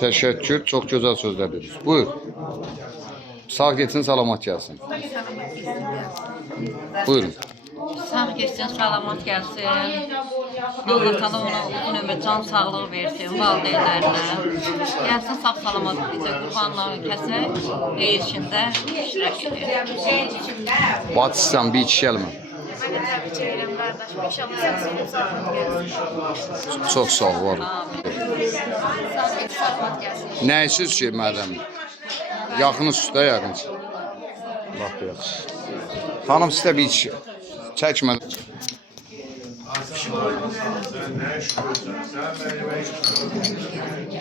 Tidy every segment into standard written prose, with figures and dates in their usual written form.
Teşekkür. Çok güzel sözler dediniz. Buyur. Sağ geçsin, salamat gelsin. Buyurun. Sağ geçsin, salamat gelsin. Allah sana ona uzun ömür, can sağlığı versin, valideynlerine. Gelsin sağ salamat bize kurbanlarını kesek, hayır içinde iştirak edelim. Batışsan bir iki gelme. Çok sağ ol, var. Nəyisiz ki, madem? Yaxın üstə, yaxın. Lap yaxşı. Hanım sizə bir iki çəkmədi.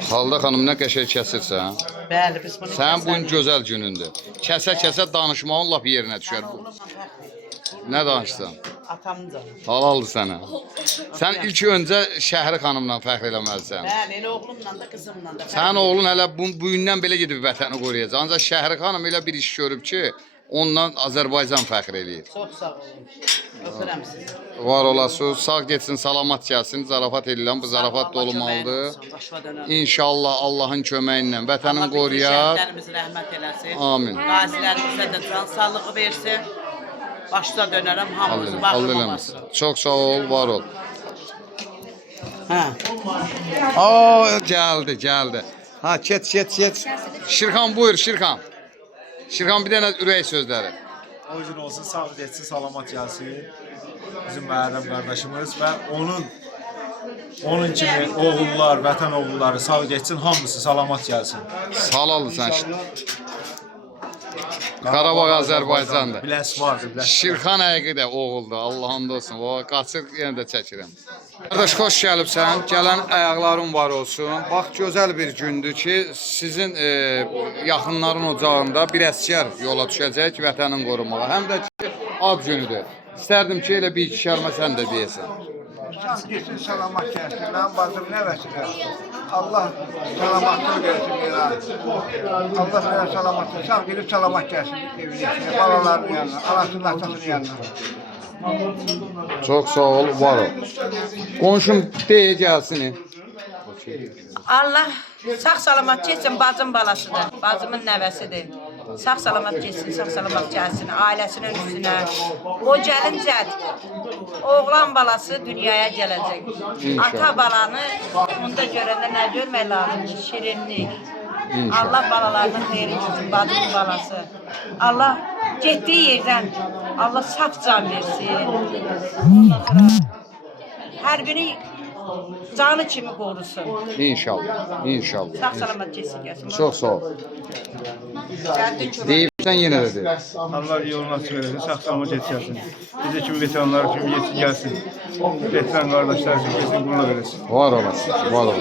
Halda xanım nə qəşəng kəsirsən. Bəli, biz bunu Sənin bugün gözəl günündür. Kəsə-kəsə danışmağın lap yerinə düşər. Nə danışsan? atamın canı. Halaldır sənə. Sən ilk öncə Şəhri xanımla fəxr eləməlisən. Bəli, elə oğlumla da qızımla da. Sənin oğlun hələ bugündən belə gedib vətəni qoruyacaq. Ancaq Şəhri xanım elə bir iş görüb ki, ondan Azərbaycan fəxr eləyir. Çox sağ olun. Öpürəm sizi. Var olasınız, sağ getsin, salamat gəlsin. Zarafat eləyən bu zarafat da olmalıdır. İnşallah Allahın köməyi ilə vətənin qoruyar. Şəhidlərimizi rəhmət eləsin. Amin. Qazilərimizə də can sağlığı versin. Başda dönərəm, hamımızı Allah bağrıma eləməsin. basırım. Çox sağ ol, var ol. Hə. Gəldi. Ha, get. Şirxan buyur, Şirxan. Şirxan bir dənə ürək sözləri. O gün olsun, sağ geçsin, salamat gelsin. Bizim Məhərrəm qardaşımız və onun kimi oğullar, vətən oğulları sağ geçsin, hamısı salamat gelsin. Salalı sən. Qarabağ Azərbaycandır. Biləs vardır, biləs. Şirxan əqi də oğuldur, Allah'ın olsun. O qaçır, yenə də çəkirəm. Qardaş, xoş gəlibsən. Gələn ayaqların var olsun. Bax, gözəl bir gündür ki, sizin yaxınların ocağında bir əsgər yola düşəcək vətənin qorumağa. Həm də ki, ad günüdür. İstərdim ki, elə bir iki kəlmə sən də deyəsən. Sağ geçsin, salamat gelsin. Benim bacım ne versin? Allah salamatlık versin yine. Allah sana salamat versin. Sağ gelip salamat gelsin evine içine. Balaların yanına, anasının atasının yanına. Çox sağ ol, var ol. Qonşum deyə gəlsin. Allah sağ salamat geçsin, bacım balasıdır, bacımın nəvəsidir. Sağ salamat geçsin, sağ salamat gəlsin, ailəsinin üstünə. O gəlincə, oğlan balası dünyaya gələcək. Ata balanı bunda görəndə nə görmək lazımdır? Şirinlik. Allah balalarının xeyri götürsün, bacım balası. Allah getdiyi yerdən, Allah saf can versin. Ondan sonra hər biri canı kimi qorusun. İnşallah. Sağ salamat geçsin gəlsin. Çox sağ ol. Deyibsən yenə də deyib. Allah yolunu açıq eləsin, sağ salamat yetişərsin. Bizə kimi veteranlar kimi yetişin gəlsin. Veteran qardaşlar üçün kesin qurula verəsin. Var olasın, var olasın.